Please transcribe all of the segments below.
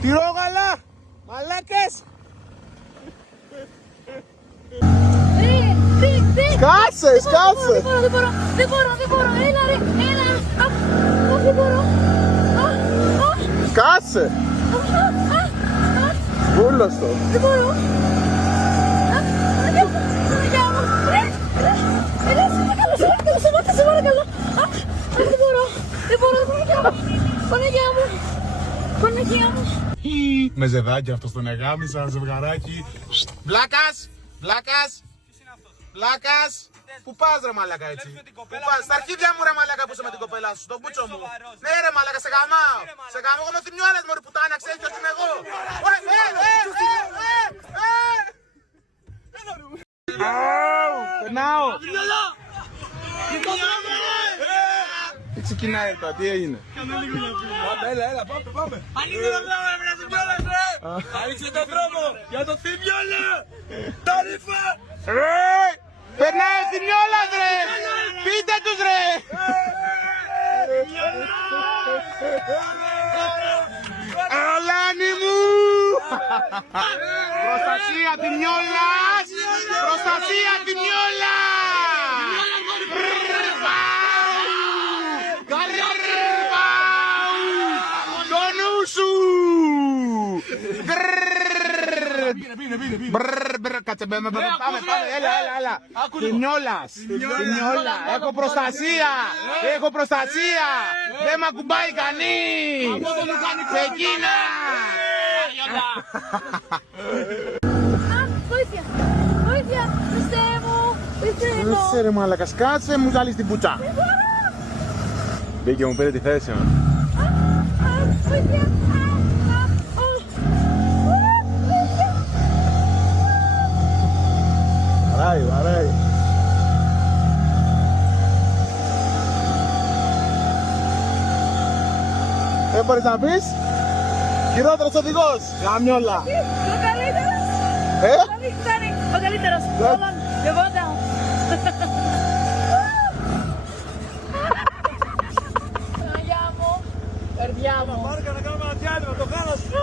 Τυρόγαλα! Μαλάκες! Σκάσε, σκάσε! Δεν μπορώ, έλα ρε, δεν μπορώ. Σκάσε! Βούλωστο! Δεν μπορώ. Έλα, σε παρακαλώ. Δεν μπορώ, Παναγιά μου. Με ζεδάκι αυτό στον εγάμισα, ζευγαράκι. Βλάκας! Πού πας ρε μαλάκα έτσι? Πού πας? Στα αρχίδια μου ρε μαλάκα που είσαι με την κοπέλα σου, στον μπούτσο μου. Ναι ρε μαλάκα, σε γαμάω. Σε γαμάω, εγώ με θυμιόλας μωρή πουτάνα, ξέρεις ποιος είμαι εγώ. Περνάω. Τι ξεκινάει τώρα, τι έγινε? Έλα, πάμε. Ανοίξτε το δρόμο, ρε θυμιόλας ρε. Ανοίξτε το δρόμο για το θυμιόλα. Τα ρήφα. Περνάει ο Θυμιόλας ρε! Πείτε τους ρε! Αλάνι μου! Προστασία Θυμιόλας! Προστασία Θυμιόλα! Το νου σου! Κάτσε, πάμε, έλα. Θυμιόλας, έχω προστασία, δεν μ' ακουμπάει κανείς. Ξεκίνα. Βοήθεια, πιστεύω. Κάτσε ρε μαλάκα, κάτσε, μου ζάλεις την πουτσα. Μπήκε, μου πήρε τη θέση μας. Βοήθεια. Βαράει. Δεν μπορείς να πεις? Χειρότερος οδηγός, γαμιόλα. Ο καλύτερος. Ο καλύτερος. Λεβόντα. Παναγιά μου. Καρδιά μου. Μάρκα να κάνουμε ένα διάλειμμα, το κάνω σου.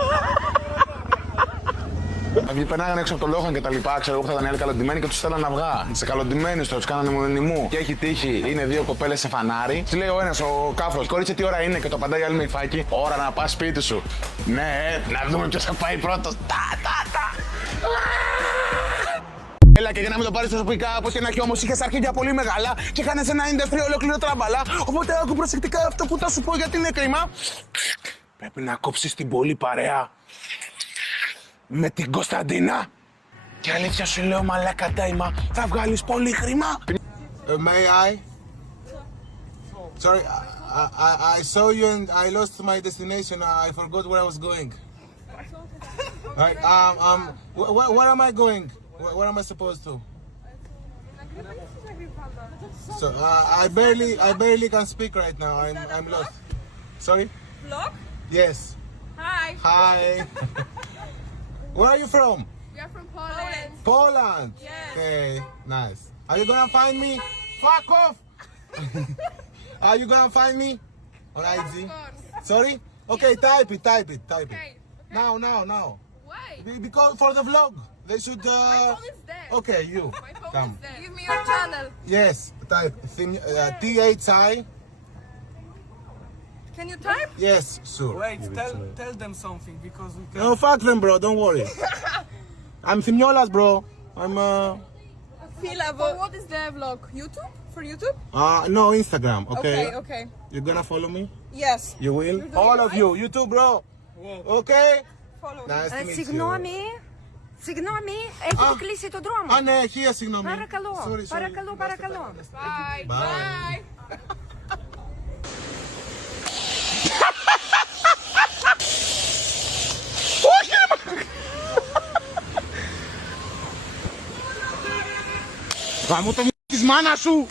Περνάγανε έξω από το Λόχαν και τα λοιπά, ξέρω εγώ που θα ήταν οι άλλοι καλοντημένοι και τους στέλνανε αυγά. Σε καλοντημένους τους κάνανε μονιμού. Και έχει τύχει, είναι δύο κοπέλες σε φανάρι. Της λέει ο ένας, ο κάφρος, κορίτσια τι ώρα είναι και το απαντάει η άλλη με υφάκι. Ώρα να πας σπίτι σου. Ναι, να δούμε ποιος θα πάει πρώτος. Έλα και για να μην το πάρεις προσωπικά, όπως και να έχει όμως είχες αρχίδια πολύ μεγάλα και είχαν ένα industry ολόκληρο τραμπαλά. Οπότε άκου προσεκτικά αυτό που θα σου πω γιατί είναι κρίμα. Πρέπει να κόψεις την πολύ παρέα με την Κωνσταντίνα. Και αλήθεια σου λέω μαλάκα τάιμα, θα βγάλεις πολύ χρήμα. May I? Sorry, I saw you and I lost my destination. I forgot where I was going. Right, where am I going? Where am I supposed to? So I barely can speak right now. I'm lost. Sorry? Vlog? Yes. Hi. Where are you from? We are from Poland. Poland. Yes. Okay, nice. Are you gonna find me? Fuck off. Are you gonna find me on IG? Of course. Sorry? Okay, type it. Okay. Now. Why? Because for the vlog, they should. My phone is there. Okay, you. My phone Come. is there. Give me your channel. Yes, type THI. Can you type? Yes, sure. Wait, tell them something because we can. No, fuck them, bro. Don't worry. I'm Simiolas, bro. I'm For what is the vlog? YouTube? For YouTube? no Instagram. Okay. Okay. You're gonna follow me? Yes. You will. You're doing All of right? you. You too, bro. Okay. Follow. Nice to meet you. Συγγνώμη, έχετε κλείσει τον δρόμο. Α, ναι, χίλια συγγνώμη. Παρακαλώ, Sorry. παρακαλώ. Bye. Bye. Γαμώ το μου της μάνας σου!